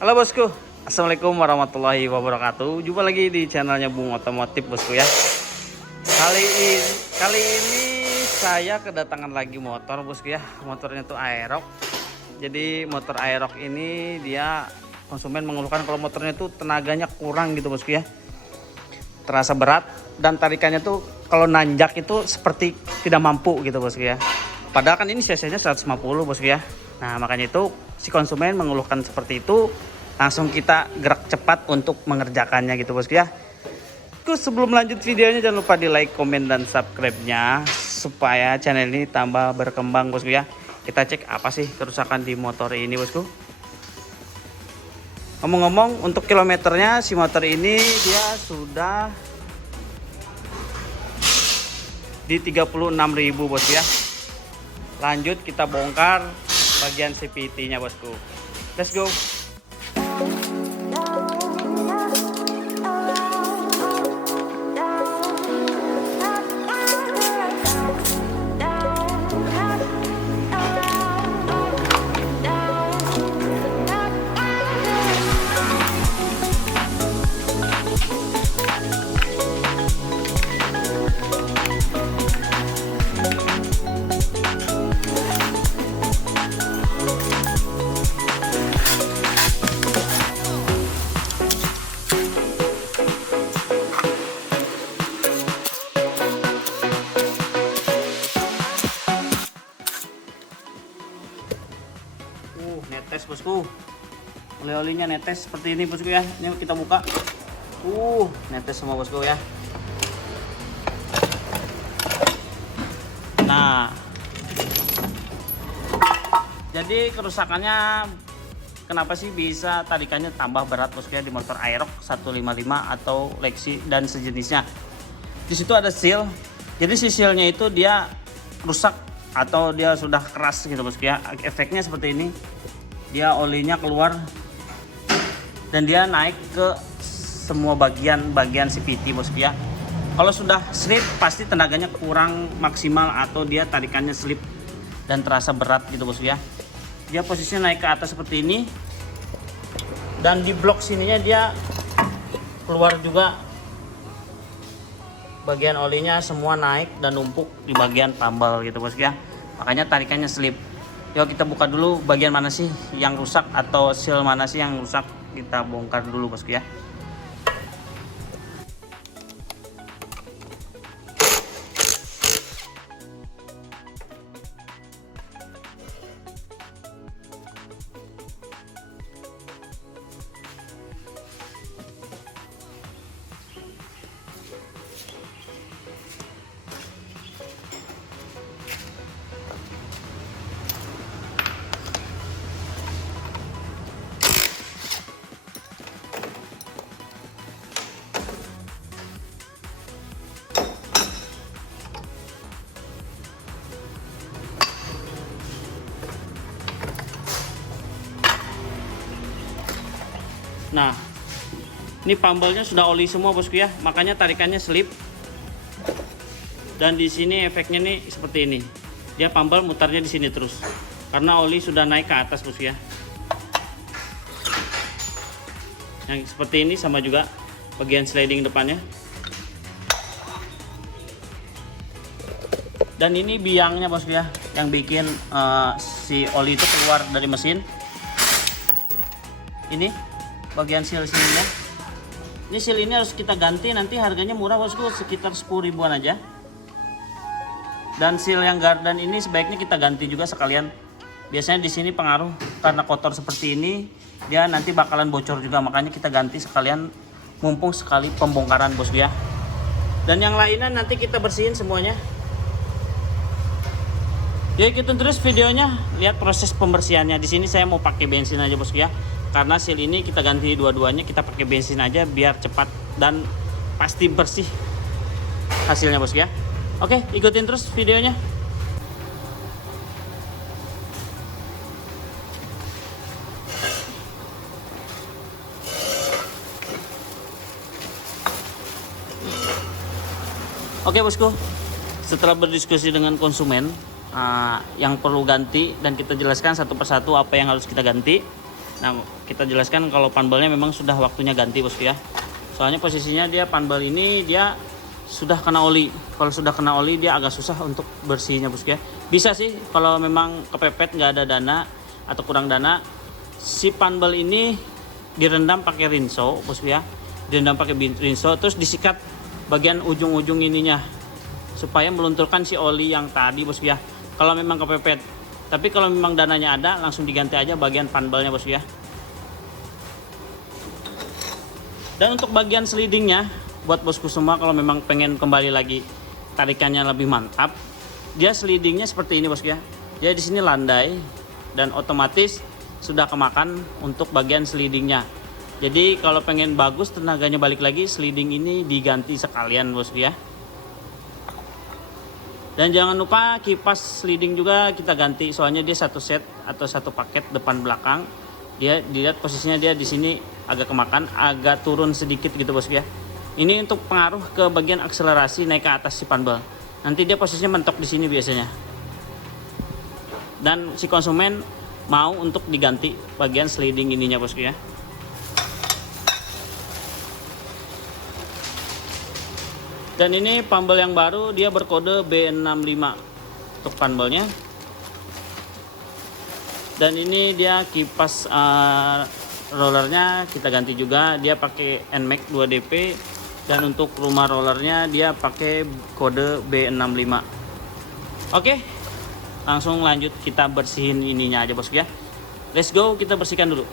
Halo bosku, assalamualaikum warahmatullahi wabarakatuh. Jumpa lagi di channelnya Bung Otomotif bosku ya. Kali ini saya kedatangan lagi motor bosku ya. Motornya tuh Aerox. Jadi motor Aerox ini dia konsumen mengeluhkan kalau motornya tuh tenaganya kurang gitu bosku ya. Terasa berat dan tarikannya tuh kalau nanjak itu seperti tidak mampu gitu bosku ya. Padahal kan ini cc-nya 150 bosku ya. Nah makanya itu si konsumen mengeluhkan seperti itu, langsung kita gerak cepat untuk mengerjakannya gitu bosku ya. Sebelum lanjut videonya jangan lupa di like, komen, dan subscribe-nya supaya channel ini tambah berkembang bosku ya. Kita cek apa sih kerusakan di motor ini bosku. Ngomong-ngomong untuk kilometernya si motor ini dia sudah di 36.000 bosku ya. Lanjut kita bongkar bagian CVT-nya bosku. Let's go. Netes bosku, oli-olinya netes seperti ini bosku ya. Ini kita buka, netes semua bosku ya. Nah, jadi kerusakannya kenapa sih bisa tarikannya tambah berat bosku ya di motor Aerox 155 atau Lexi dan sejenisnya. Di situ ada seal, jadi si sealnya itu dia rusak atau dia sudah keras gitu bosku ya. Efeknya seperti ini, dia olinya keluar dan dia naik ke semua bagian CVT bosku ya. Kalau sudah slip pasti tenaganya kurang maksimal atau dia tarikannya slip dan terasa berat gitu bosku ya. Dia posisinya naik ke atas seperti ini dan di blok sininya dia keluar juga, bagian olinya semua naik dan numpuk di bagian tambal gitu bosku ya. Makanya tarikannya slip. Yuk kita buka dulu bagian mana sih yang rusak atau seal mana sih yang rusak, kita bongkar dulu bosku ya. Nah, ini pambalnya sudah oli semua bosku ya, makanya tarikannya slip. Dan di sini efeknya nih seperti ini. Dia pambal mutarnya di sini terus. Karena oli sudah naik ke atas bosku ya. Yang seperti ini sama juga bagian sliding depannya. Dan ini biangnya bosku ya, yang bikin si oli itu keluar dari mesin. Ini bagian seal sininya. Ini seal ini harus kita ganti, nanti harganya murah bosku, sekitar 10 ribuan aja. Dan seal yang gardan ini sebaiknya kita ganti juga sekalian. Biasanya di sini pengaruh karena kotor seperti ini, dia nanti bakalan bocor juga, makanya kita ganti sekalian mumpung sekali pembongkaran bosku ya. Dan yang lainnya nanti kita bersihin semuanya. Jadi ikutin terus videonya, lihat proses pembersihannya. Di sini saya mau pakai bensin aja bosku ya. Karena seal ini kita ganti dua-duanya, kita pakai bensin aja biar cepat dan pasti bersih hasilnya bosku ya. Oke, ikutin terus videonya. Oke bosku, setelah berdiskusi dengan konsumen yang perlu ganti dan kita jelaskan satu persatu apa yang harus kita ganti. Nah, kita jelaskan kalau panbelnya memang sudah waktunya ganti bosku ya. Soalnya posisinya dia panbel ini dia sudah kena oli. Kalau sudah kena oli dia agak susah untuk bersihnya bosku ya. Bisa sih kalau memang kepepet nggak ada dana atau kurang dana, si panbel ini direndam pakai rinso bosku ya. Direndam pakai rinso terus disikat bagian ujung-ujung ininya supaya melunturkan si oli yang tadi bosku ya. Kalau memang kepepet. Tapi kalau memang dananya ada, langsung diganti aja bagian panbelnya bosku ya. Dan untuk bagian slidingnya, buat bosku semua kalau memang pengen kembali lagi tarikannya lebih mantap, dia slidingnya seperti ini bosku ya. Jadi di sini landai dan otomatis sudah kemakan untuk bagian slidingnya. Jadi kalau pengen bagus tenaganya balik lagi, sliding ini diganti sekalian bosku ya. Dan jangan lupa kipas sliding juga kita ganti, soalnya dia satu set atau satu paket depan belakang. Dia dilihat posisinya dia di sini agak kemakan, agak turun sedikit gitu bosku ya. Ini untuk pengaruh ke bagian akselerasi naik ke atas si panbel. Nanti dia posisinya mentok di sini biasanya. Dan si konsumen mau untuk diganti bagian sliding ininya bosku ya. Dan ini panbel yang baru, dia berkode B65 untuk panbelnya. Dan ini dia kipas rollernya kita ganti juga, dia pakai NMAX 2DP. Dan untuk rumah rollernya dia pakai kode B65. Oke, langsung lanjut kita bersihin ininya aja bosku ya. Let's go, kita bersihkan dulu.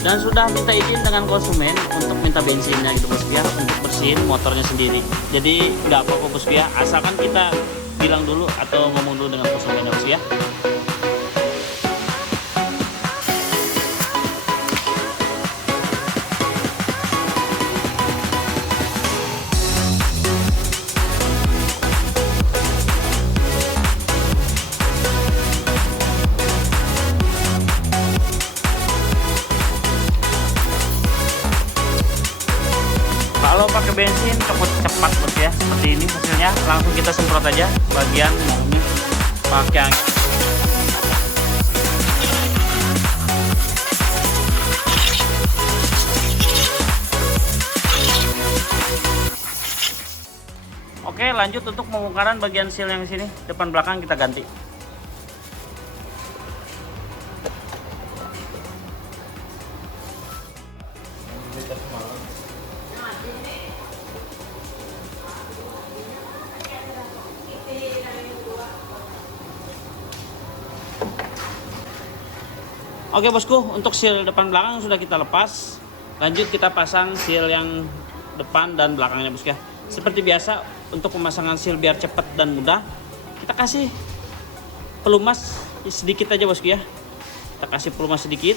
Dan sudah minta izin dengan konsumen untuk minta bensinnya gitu bosku ya, untuk bersihin motornya sendiri. Jadi nggak apa-apa bosku ya, asalkan kita bilang dulu atau ngomong dulu dengan konsumen bosku ya. Kalau pakai bensin cukup cepat bos ya, seperti ini hasilnya. Langsung kita semprot aja bagian ini pakai angin. Oke, lanjut untuk pembongkaran bagian seal yang sini depan belakang kita ganti. Oke bosku, untuk seal depan belakang sudah kita lepas. Lanjut kita pasang seal yang depan dan belakangnya bosku ya. Seperti biasa untuk pemasangan seal biar cepat dan mudah, kita kasih pelumas sedikit aja bosku ya. Kita kasih pelumas sedikit.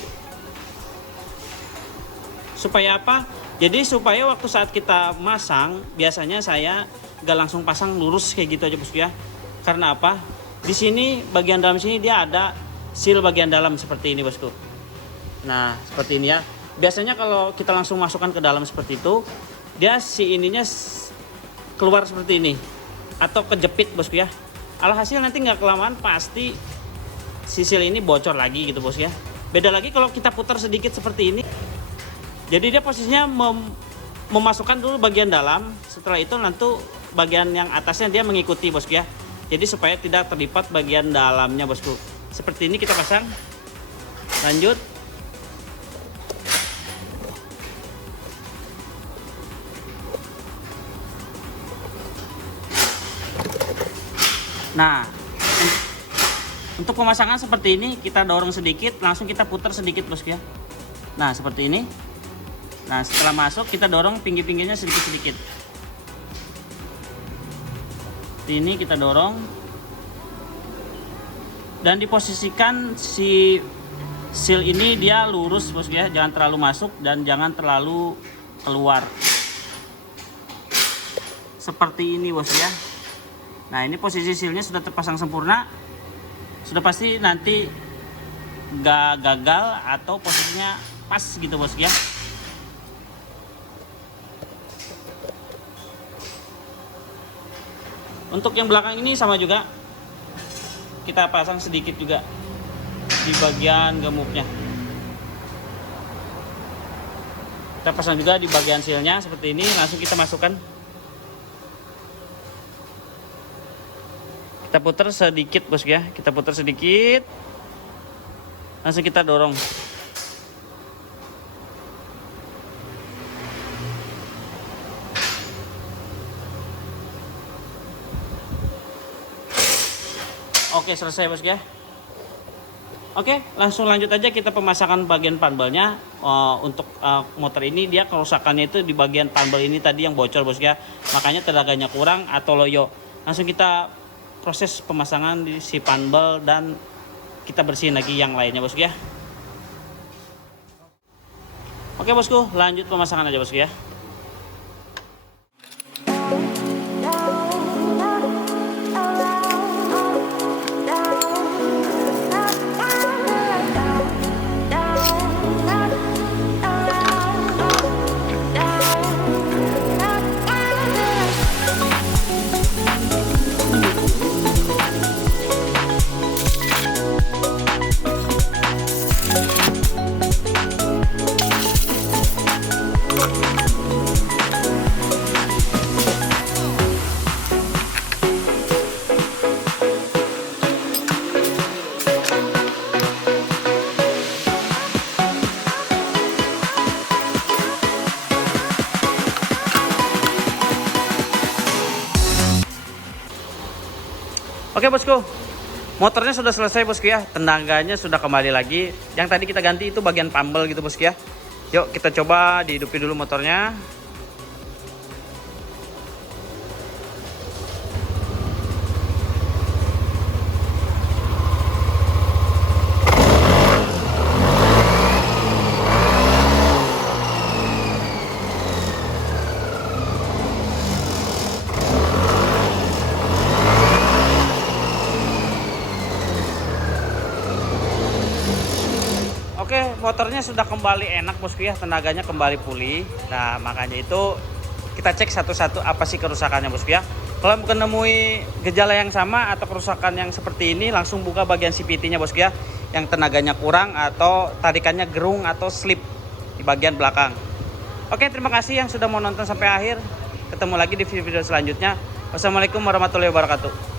Supaya apa? Jadi supaya waktu saat kita masang, biasanya saya gak langsung pasang lurus kayak gitu aja bosku ya. Karena apa? Di sini bagian dalam sini dia ada seal bagian dalam seperti ini bosku. Nah seperti ini ya. Biasanya kalau kita langsung masukkan ke dalam seperti itu, dia si ininya keluar seperti ini atau kejepit bosku ya. Alhasil nanti nggak kelamaan pasti si seal ini bocor lagi gitu bosku ya. Beda lagi kalau kita putar sedikit seperti ini. Jadi dia posisinya memasukkan dulu bagian dalam. Setelah itu nanti bagian yang atasnya dia mengikuti bosku ya. Jadi supaya tidak terlipat bagian dalamnya bosku. Seperti ini kita pasang. Lanjut. Nah, untuk pemasangan seperti ini kita dorong sedikit, langsung kita putar sedikit bosku ya. Nah seperti ini. Nah setelah masuk kita dorong pinggir-pinggirnya sedikit-sedikit. Ini kita dorong. Dan diposisikan si seal ini dia lurus bosku ya, jangan terlalu masuk dan jangan terlalu keluar. Seperti ini bos ya. Nah ini posisi sealnya sudah terpasang sempurna. Sudah pasti nanti gak gagal atau posisinya pas gitu bos ya. Untuk yang belakang ini sama juga, kita pasang sedikit juga di bagian gemuknya. Kita pasang juga di bagian sealnya seperti ini. Langsung kita masukkan. Kita putar sedikit bos ya. Kita putar sedikit. Langsung kita dorong. Oke, selesai bos ya. Oke, langsung lanjut aja kita pemasangan bagian panelnya. Untuk motor ini dia kerusakannya itu di bagian panel ini tadi yang bocor bos ya. Makanya tenaganya kurang atau loyo. Langsung kita proses pemasangan di si panel dan kita bersihin lagi yang lainnya bos ya. Oke bosku, lanjut pemasangan aja bosku ya. Oke bosku, motornya sudah selesai bosku ya, tenaganya sudah kembali lagi. Yang tadi kita ganti itu bagian panel gitu bosku ya. Yuk kita coba dihidupi dulu motornya. Oke, motornya sudah kembali enak bosku ya, tenaganya kembali pulih. Nah makanya itu kita cek satu-satu apa sih kerusakannya bosku ya. Kalau menemui gejala yang sama atau kerusakan yang seperti ini, langsung buka bagian CVT nya bosku ya, yang tenaganya kurang atau tarikannya gerung atau slip di bagian belakang. Oke, terima kasih yang sudah mau nonton sampai akhir. Ketemu lagi di video selanjutnya. Wassalamualaikum warahmatullahi wabarakatuh.